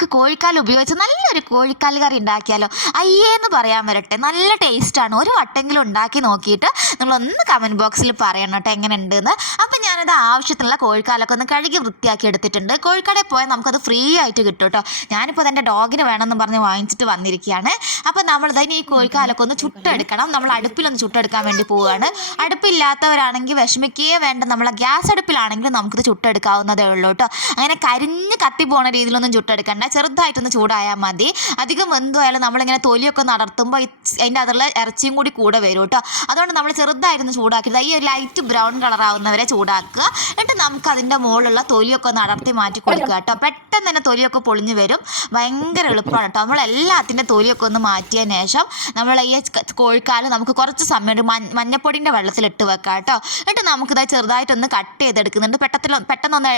നമുക്ക് കോഴിക്കാൽ ഉപയോഗിച്ച് നല്ലൊരു കോഴിക്കാൽ കറി ഉണ്ടാക്കിയാലോ? അയ്യേ എന്ന് പറയാൻ വരട്ടെ. നല്ല ടേസ്റ്റാണ് ഒരു വട്ടെങ്കിലും ഉണ്ടാക്കി നോക്കിയിട്ട് നിങ്ങളൊന്ന് കമന്റ് ബോക്സിൽ പറയണം കേട്ടോ എങ്ങനെ ഉണ്ടെന്ന് അപ്പം ഞാനത് ആവശ്യത്തിനുള്ള കോഴിക്കാലൊക്കെ ഒന്ന് കഴുകി വൃത്തിയാക്കി എടുത്തിട്ടുണ്ട്. കോഴിക്കടയിൽ പോയാൽ നമുക്കത് ഫ്രീ ആയിട്ട് കിട്ടും കേട്ടോ. ഞാനിപ്പോൾ അതെന്റെ ഡോഗിന് വേണമെന്ന് പറഞ്ഞ് വാങ്ങിച്ചിട്ട് വന്നിരിക്കുകയാണ്. അപ്പോൾ നമ്മൾ തന്നെ ഈ കോഴിക്കാലൊക്കെ ഒന്ന് ചുട്ടെടുക്കണം. നമ്മൾ അടുപ്പിലൊന്ന് ചുട്ടെടുക്കാൻ വേണ്ടി പോവുകയാണ്. അടുപ്പില്ലാത്തവരാണെങ്കിൽ വിഷമിക്കുകയേ വേണ്ട. നമ്മളെ ഗ്യാസ് അടുപ്പിലാണെങ്കിൽ നമുക്കിത് ചുട്ടെടുക്കാവുന്നതേ ഉള്ളൂ കേട്ടോ. അങ്ങനെ കരിഞ്ഞ് കത്തി പോണ രീതിയിലൊന്നും ചുട്ടെടുക്കണ്ട. ചെറുതായിട്ടൊന്ന് ചൂടായാൽ മതി. അധികം വെന്തുമായാലും നമ്മളിങ്ങനെ തൊലിയൊക്കെ നടത്തുമ്പോൾ അതിന്റെ അതിലുള്ള ഇറച്ചിയും കൂടി കൂടെ വരും കേട്ടോ അതുകൊണ്ട് നമ്മൾ ചെറുതായിട്ടൊന്ന് ചൂടാക്കി ഈ ഒരു ലൈറ്റ് ബ്രൗൺ കളറാവുന്നവരെ ചൂടാക്കുക. എന്നിട്ട് നമുക്ക് അതിന്റെ മുകളിലുള്ള തൊലിയൊക്കെ നടത്തി മാറ്റി കൊടുക്കുക കേട്ടോ പെട്ടെന്ന് തന്നെ തൊലിയൊക്കെ പൊളിഞ്ഞു വരും. ഭയങ്കര എളുപ്പമാണ് കേട്ടോ നമ്മൾ എല്ലാത്തിന്റെ തൊലിയൊക്കെ ഒന്ന് മാറ്റിയതിന് ശേഷം നമ്മൾ ഈ കോഴിക്കാൽ നമുക്ക് കുറച്ച് സമയം ഒരു മഞ്ഞ മഞ്ഞപ്പൊടിന്റെ വെള്ളത്തിലിട്ട് വെക്കാം കേട്ടോ എന്നിട്ട് നമുക്കിത് ചെറുതായിട്ടൊന്ന് കട്ട് ചെയ്തെടുക്കുന്നുണ്ട്. പെട്ടെന്ന് പെട്ടെന്നൊന്ന്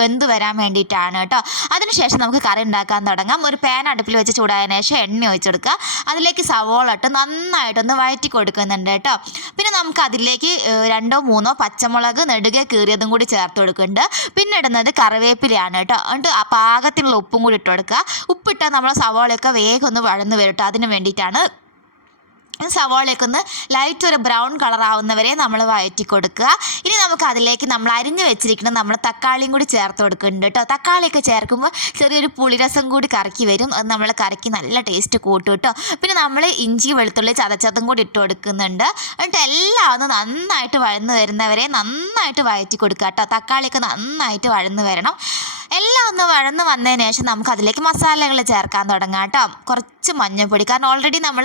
വെന്ത് വരാൻ വേണ്ടിയിട്ടാണ് കേട്ടോ അതിനുശേഷം നമുക്ക് കറി ഉണ്ടാക്കാൻ തുടങ്ങാം. ഒരു പാൻ അടുപ്പിൽ വെച്ച് ചൂടായതിനു ശേഷം എണ്ണ ഒഴിച്ചെടുക്കുക. അതിലേക്ക് സവോള ഇട്ട് നന്നായിട്ടൊന്ന് വഴറ്റി കൊടുക്കുന്നുണ്ട് കേട്ടോ. പിന്നെ നമുക്ക് അതിലേക്ക് രണ്ടോ മൂന്നോ പച്ചമുളക് നെടുകെ കീറിയതും കൂടി ചേർത്ത് കൊടുക്കുന്നുണ്ട്. പിന്നെ ഇടുന്നത് കറിവേപ്പിലയാണ് കേട്ടോ. എന്നിട്ട് പാകത്തിനുള്ള ഉപ്പും കൂടി ഇട്ട് കൊടുക്കുക. ഉപ്പിട്ടാൽ നമ്മൾ സവോളയൊക്കെ വേഗം ഒന്ന് വഴന്ന് വരും കേട്ടോ അതിന് വേണ്ടിയിട്ടാണ് സവാളയൊക്കെ ഒന്ന് ലൈറ്റ് ഒരു ബ്രൗൺ കളർ ആവുന്നവരെ നമ്മൾ വഴറ്റി കൊടുക്കുക ഇനി നമുക്ക് അതിലേക്ക് നമ്മൾ അരിഞ്ഞു വെച്ചിരിക്കുന്ന നമ്മൾ തക്കാളിയും കൂടി ചേർത്ത് കൊടുക്കുന്നുണ്ട് കേട്ടോ. തക്കാളിയൊക്കെ ചേർക്കുമ്പോൾ ചെറിയൊരു പുളിരസം കൂടി കറക്കി വരും. അത് നമ്മൾ കറക്കി നല്ല ടേസ്റ്റ് കൂട്ടും കേട്ടോ. പിന്നെ നമ്മൾ ഇഞ്ചി വെളുത്തുള്ളി ചതച്ചതും കൂടി ഇട്ട് കൊടുക്കുന്നുണ്ട്. എന്നിട്ട് എല്ലാം ഒന്ന് നന്നായിട്ട് വഴന്ന് വരുന്നവരെ നന്നായിട്ട് വഴറ്റി കൊടുക്കുക കേട്ടോ. തക്കാളിയൊക്കെ നന്നായിട്ട് വഴന്ന് വരണം. എല്ലാം ഒന്ന് വഴന്ന് വന്നതിന് ശേഷം നമുക്ക് അതിലേക്ക് മസാലകൾ ചേർക്കാൻ തുടങ്ങാം കേട്ടോ. കുറച്ച് മഞ്ഞൾപ്പൊടി. കാരണം ഓൾറെഡി നമ്മൾ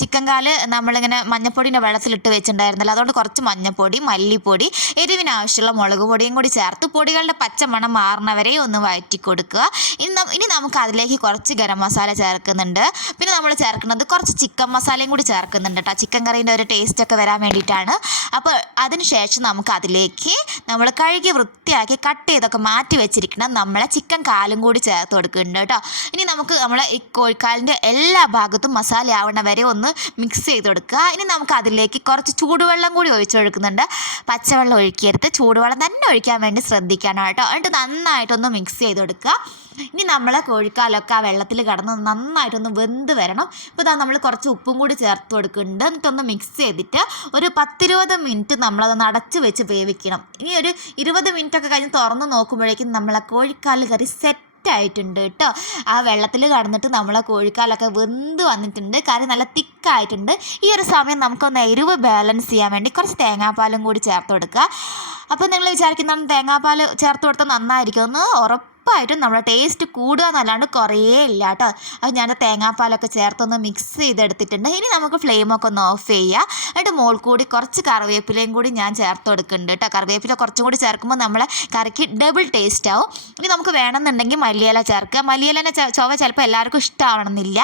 ചിക്കൻ കാൽ നമ്മളിങ്ങനെ മഞ്ഞൾപ്പൊടിന്റെ വെള്ളത്തിലിട്ട് വെച്ചിട്ടുണ്ടായിരുന്നല്ലോ. അതുകൊണ്ട് കുറച്ച് മഞ്ഞൾപ്പൊടി മല്ലിപ്പൊടി എരിവിനാവശ്യമുള്ള മുളക് പൊടിയും കൂടി ചേർത്ത് പൊടികളുടെ പച്ചമണം മാറുന്നവരെ ഒന്ന് വഴറ്റി കൊടുക്കുക ഇനി ഇനി നമുക്ക് അതിലേക്ക് കുറച്ച് ഗരം മസാല ചേർക്കുന്നുണ്ട്. പിന്നെ നമ്മൾ ചേർക്കുന്നത് കുറച്ച് ചിക്കൻ മസാലയും കൂടി ചേർക്കുന്നുണ്ട് കേട്ടോ. ചിക്കൻ കറീന്റെ ഒരു ടേസ്റ്റൊക്കെ വരാൻ വേണ്ടിയിട്ടാണ്. അപ്പോൾ അതിനുശേഷം നമുക്ക് അതിലേക്ക് നമ്മൾ കഴുകി വൃത്തിയാക്കി കട്ട് ചെയ്തൊക്കെ മാറ്റി വെച്ചിരിക്കണം നമ്മളെ ചിക്കൻ കാലും കൂടി ചേർത്ത് കൊടുക്കുന്നുണ്ട് കേട്ടോ. ഇനി നമുക്ക് നമ്മളെ ഈ കോഴിക്കാലിന്റെ എല്ലാ ഭാഗത്തും മസാല ആവണ വരെ ഒന്ന് മിക്സ് ചെയ്ത് കൊടുക്കുക. ഇനി നമുക്ക് അതിലേക്ക് കുറച്ച് ചൂടുവെള്ളം കൂടി ഒഴിച്ചു കൊടുക്കുന്നുണ്ട് പച്ചവെള്ളം ഒഴിക്കരുത്. ചൂടുവെള്ളം തന്നെ ഒഴിക്കാൻ വേണ്ടി ശ്രദ്ധിക്കണം കേട്ടോ. എന്നിട്ട് നന്നായിട്ടൊന്ന് മിക്സ് ചെയ്ത് കൊടുക്കുക. ഇനി നമ്മളെ കോഴിക്കാലൊക്കെ ആ വെള്ളത്തിൽ കിടന്ന് നന്നായിട്ടൊന്ന് വെന്ത് വരണം. ഇപ്പോൾ ഇതാ നമ്മൾ കുറച്ച് ഉപ്പും കൂടി ചേർത്ത് കൊടുക്കുന്നുണ്ട്. എന്നിട്ടൊന്ന് മിക്സ് ചെയ്തിട്ട് ഒരു പത്തിരുപത് മിനിറ്റ് നമ്മളത് അടച്ച് വെച്ച് വേവിക്കണം. ഇനി ഒരു ഇരുപത് മിനിറ്റ് ഒക്കെ കഴിഞ്ഞ് തുറന്ന് നോക്കുമ്പോഴേക്കും നമ്മളെ കോഴിക്കാൽ കറി സെറ്റ് ആയിട്ടുണ്ട് കേട്ടോ. ആ വെള്ളത്തിൽ കടന്നിട്ട് നമ്മളെ കോഴിക്കാലൊക്കെ വെന്ത് വന്നിട്ടുണ്ട്. കറി നല്ല തിക്കായിട്ടുണ്ട്. ഈ ഒരു സമയം നമുക്കൊന്ന് എരിവ് ബാലൻസ് ചെയ്യാൻ വേണ്ടി കുറച്ച് തേങ്ങാപ്പാലും കൂടി ചേർത്ത് കൊടുക്കുക. അപ്പോൾ നിങ്ങൾ വിചാരിക്കുന്നതാണ് തേങ്ങാപ്പാൽ ചേർത്ത് കൊടുത്താൽ നന്നായിരിക്കും. എന്ന് ഉറപ്പായിട്ടും നമ്മുടെ ടേസ്റ്റ് കൂടുക എന്നല്ലാണ്ട് കുറേ ഇല്ല കേട്ടോ. അത് ഞാൻ തേങ്ങാപ്പാലൊക്കെ ചേർത്തൊന്ന് മിക്സ് ചെയ്തെടുത്തിട്ടുണ്ട്. ഇനി നമുക്ക് ഫ്ലെയിമൊക്കെ ഒന്ന് ഓഫ് ചെയ്യുക എന്നിട്ട് മോൾ കൂടി കുറച്ച് കറിവേപ്പിലയും കൂടി ഞാൻ ചേർത്ത് കൊടുക്കുന്നുണ്ട് കേട്ടോ. കറിവേപ്പില കുറച്ചും കൂടി ചേർക്കുമ്പോൾ നമ്മളെ കറിക്ക് ഡബിൾ ടേസ്റ്റ് ആവും. ഇനി നമുക്ക് വേണമെന്നുണ്ടെങ്കിൽ മല്ലിയില ചേർക്കുക. മല്ലിയിലനെ ചൊവ ചിലപ്പോൾ എല്ലാവർക്കും ഇഷ്ടമാവണമെന്നില്ല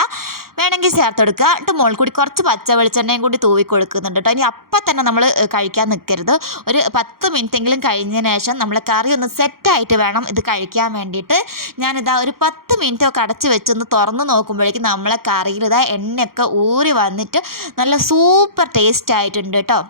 വേണമെങ്കിൽ ചേർത്ത് കൊടുക്കുക. എന്നിട്ട് മോൾ കൂടി കുറച്ച് പച്ച വെളിച്ചെണ്ണയും കൂടി തൂവി കൊടുക്കുന്നുണ്ട് കേട്ടോ. ഇനി അപ്പം തന്നെ നമ്മൾ കഴിക്കാൻ നിൽക്കരുത്. ഒരു പത്ത് മിനിറ്റെങ്കിലും കഴിഞ്ഞതിന് ശേഷം നമ്മൾ കറി ഒന്ന് സെറ്റായിട്ട് വേണം ഇത് കഴിക്കാൻ വേണ്ടിയിട്ട് ഞാനിതാ ഒരു പത്ത് മിനിറ്റ് ഒക്കെ അടച്ച് വെച്ചൊന്ന് തുറന്ന് നോക്കുമ്പോഴേക്കും നമ്മളെ കറിയിൽ ഇതാ എണ്ണയൊക്കെ ഊറി വന്നിട്ട് നല്ല സൂപ്പർ ടേസ്റ്റ് ആയിട്ടുണ്ട് കേട്ടോ.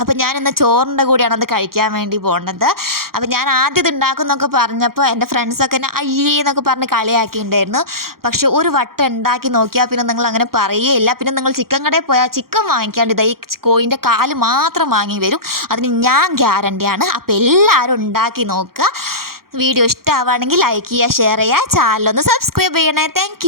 അപ്പം എന്നാൽ ചോറിന്റെ കൂടെയാണ് അത് കഴിക്കാൻ വേണ്ടി പോകേണ്ടത് അപ്പം ഞാൻ ആദ്യം ഇത് ഉണ്ടാക്കുന്നൊക്കെ പറഞ്ഞപ്പോൾ എന്റെ ഫ്രണ്ട്സൊക്കെ എന്നെ അയ്യേ എന്നൊക്കെ പറഞ്ഞ് കളിയാക്കിയിട്ടുണ്ടായിരുന്നു. പക്ഷെ ഒരു വട്ടം ഉണ്ടാക്കി നോക്കിയാൽ പിന്നെ നിങ്ങൾ അങ്ങനെ പറയുകയില്ല പിന്നെ നിങ്ങൾ ചിക്കൻ കടയിൽ പോയാൽ ചിക്കൻ വാങ്ങിക്കാണ്ട് ഇതാ ഈ കോയിന്റെ കാൽ മാത്രം വാങ്ങി വരും. അതിന് ഞാൻ ഗ്യാരണ്ടിയാണ് അപ്പോൾ എല്ലാവരും ഉണ്ടാക്കി നോക്കുക. വീഡിയോ ഇഷ്ടമാവുകയാണെങ്കിൽ ലൈക്ക് ചെയ്യുക ഷെയർ ചെയ്യുക ചാനലൊന്ന് സബ്സ്ക്രൈബ് ചെയ്യണേ. താങ്ക്